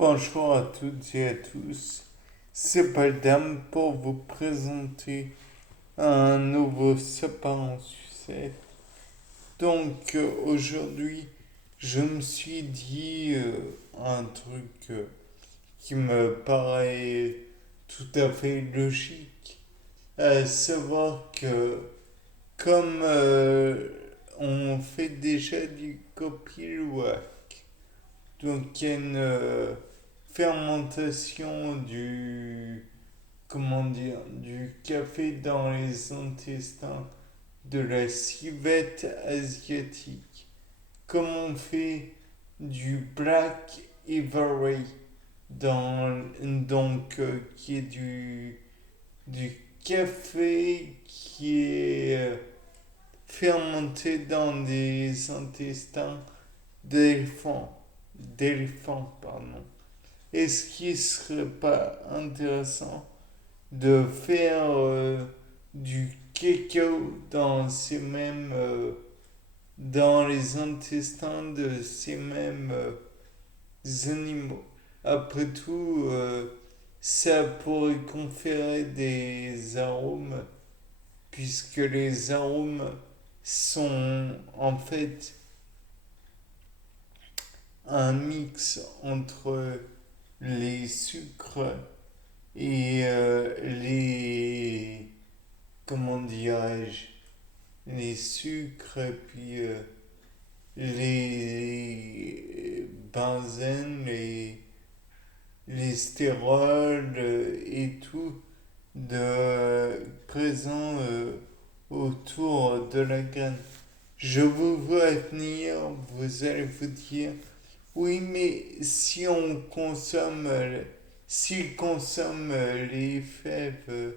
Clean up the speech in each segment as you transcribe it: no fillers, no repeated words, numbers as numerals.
Bonjour à toutes et à tous, c'est Baldam pour vous présenter un nouveau sapin en sucette. Aujourd'hui, je me suis dit un truc qui me paraît tout à fait logique, à savoir que comme on fait déjà du copilot, donc il y a une fermentation comment dire, du café dans les intestins de la civette asiatique. Comme on fait du Black Ivory qui est du café qui est fermenté dans des intestins d'éléphants. Est-ce qu'il serait pas intéressant de faire du cacao dans les intestins de ces mêmes animaux? Après tout, ça pourrait conférer des arômes, puisque les arômes sont en fait un mix entre les sucres et comment dirais-je, les sucres et puis les benzènes, les stérols et tout présent autour de la graine. Je vous vois venir, vous allez vous dire, oui, mais si on consomme, s'il consomme les fèves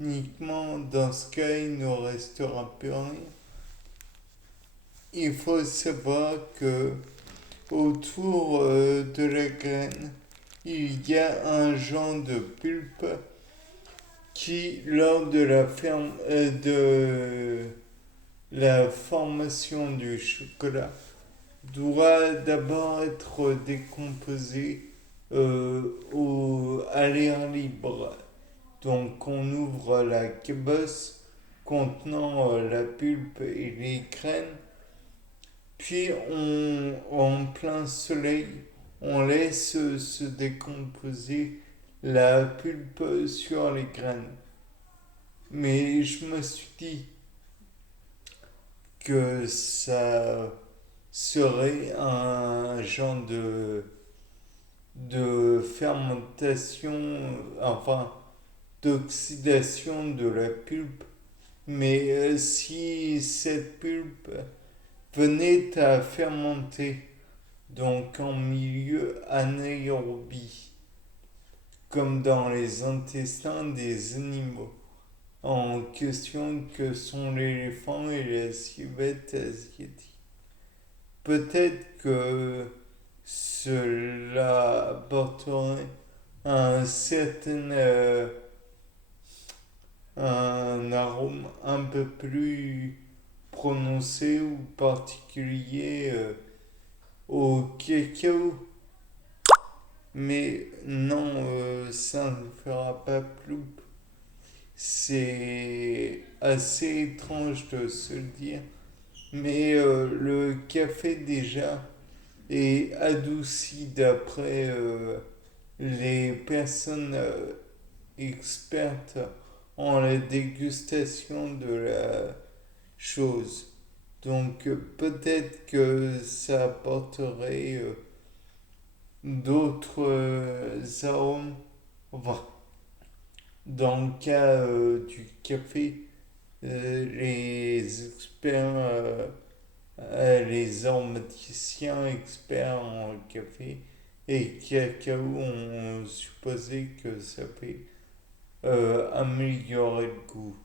uniquement, dans ce cas, il ne restera plus rien. Il faut savoir que autour de la graine, il y a un genre de pulpe qui, lors de la formation du chocolat, doit d'abord être décomposé à l'air libre. Donc on ouvre la cabosse contenant la pulpe et les graines, puis en plein soleil, on laisse se décomposer la pulpe sur les graines. Mais je me suis dit que ça serait un genre de fermentation, enfin d'oxydation de la pulpe. Mais si cette pulpe venait à fermenter, donc en milieu anaérobie, comme dans les intestins des animaux, en question que sont l'éléphant et la civette asiatique. Peut-être que cela apporterait un certain un arôme un peu plus prononcé ou particulier au cacao. Mais non, ça ne fera pas plus. C'est assez étrange de se le dire. Mais le café déjà est adouci d'après les personnes expertes en la dégustation de la chose. Donc peut-être que ça apporterait d'autres arômes. Enfin, dans le cas du café, les experts, les aromaticiens experts en café et cacao ont supposé que ça fait améliorer le goût.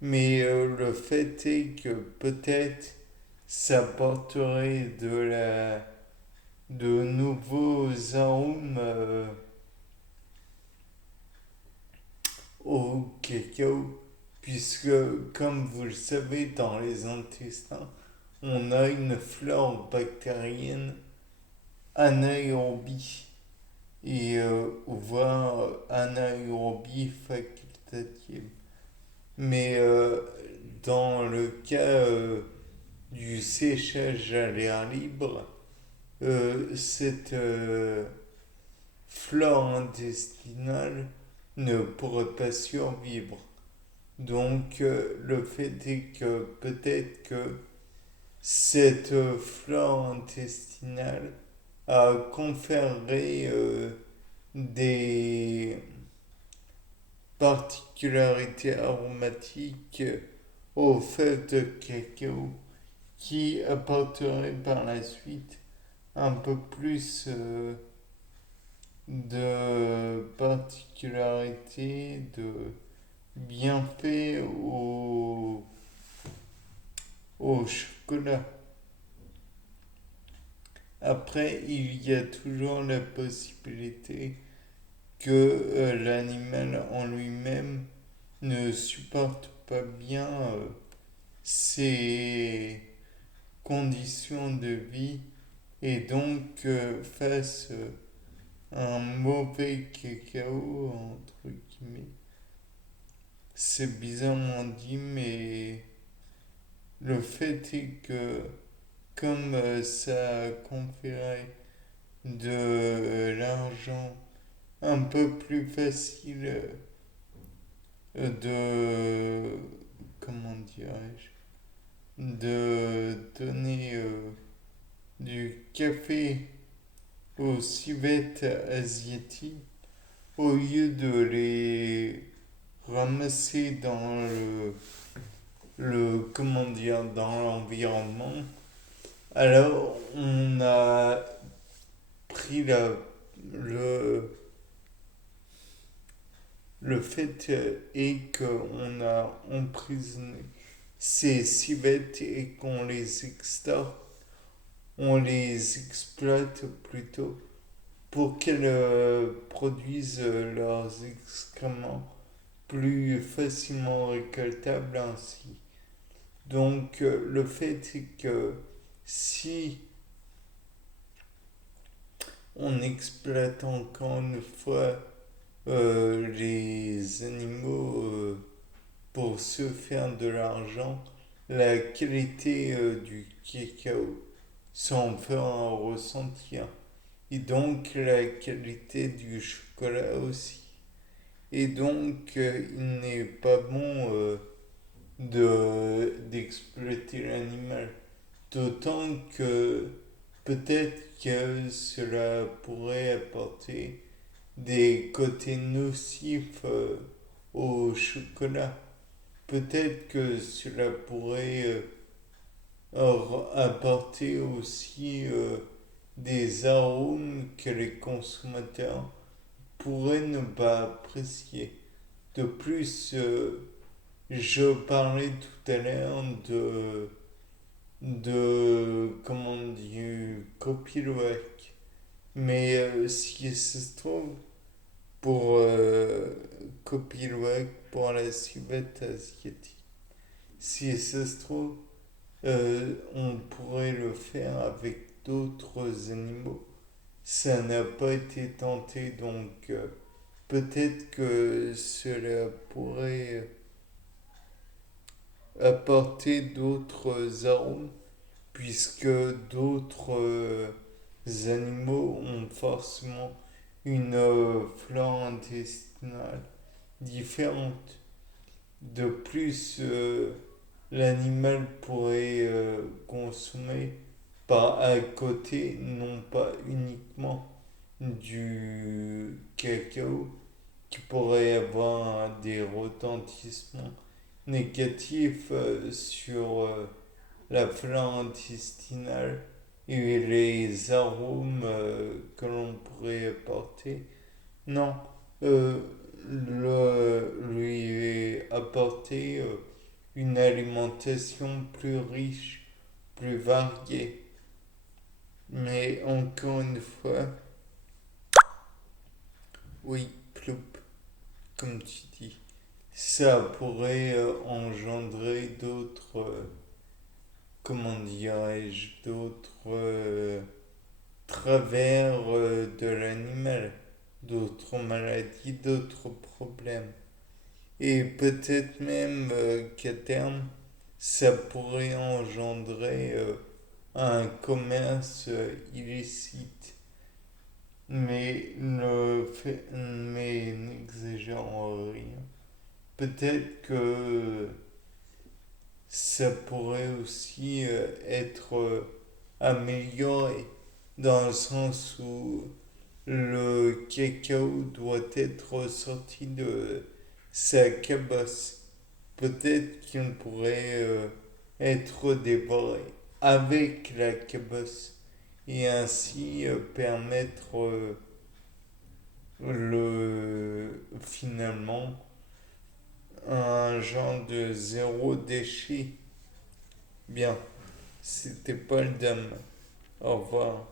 Mais le fait est que peut-être ça apporterait de nouveaux arômes au cacao, puisque comme vous le savez, dans les intestins, on a une flore bactérienne anaérobie. voire anaérobie facultative. Mais dans le cas du séchage à l'air libre, cette flore intestinale ne pourrait pas survivre. Donc le fait est que peut-être que cette flore intestinale a conféré des particularités aromatiques aux fèves de cacao qui apporteraient par la suite un peu plus de particularités, de bienfaits au chocolat. Après, il y a toujours la possibilité que l'animal en lui-même ne supporte pas bien ces conditions de vie et donc fasse un mauvais cacao, entre guillemets. C'est bizarrement dit, mais le fait est que comme ça a conféré de l'argent un peu plus facile de, comment dirais-je, de donner du café aux civettes asiatiques au lieu de les ramasser dans comment dire, dans l'environnement. Alors on a pris le, le fait est qu'on a emprisonné ces civettes et qu'on les extorque, on les exploite plutôt pour qu'elles produisent leurs excréments plus facilement récoltables ainsi. Donc le fait est que si on exploite encore une fois les animaux pour se faire de l'argent, la qualité du cacao s'en fera ressentir. Et donc la qualité du chocolat aussi. Et donc il n'est pas bon d'exploiter l'animal. D'autant que peut-être que cela pourrait apporter des côtés nocifs au chocolat. Peut-être que cela pourrait apporter aussi des arômes que les consommateurs pourraient ne pas apprécier. De plus, je parlais tout à l'heure comment du copiloac. Mais si ça se trouve, pour copiloac, pour la civette asiatique, si ça se trouve, on pourrait le faire avec d'autres animaux. Ça n'a pas été tenté, donc peut-être que cela pourrait apporter d'autres arômes, puisque d'autres animaux ont forcément une flore intestinale différente. De plus, l'animal pourrait consommer par à côté, non pas uniquement du cacao, qui pourrait avoir des retentissements négatifs sur la flore intestinale et les arômes que l'on pourrait apporter. Non, euh, lui apporter une alimentation plus riche, plus variée. Mais encore une fois, oui, ploup, comme tu dis, ça pourrait engendrer d'autres, comment dirais-je, d'autres travers de l'animal. d'autres maladies, d'autres problèmes. Et peut-être même qu'à terme, ça pourrait engendrer un commerce illicite. Mais n'exagérons rien. Peut-être que ça pourrait aussi être amélioré dans le sens où le cacao doit être sorti de sa cabosse. Peut-être qu'il pourrait être dévoré avec la cabosse et ainsi permettre finalement un genre de zéro déchet. Bien, c'était pas le dame. Au revoir.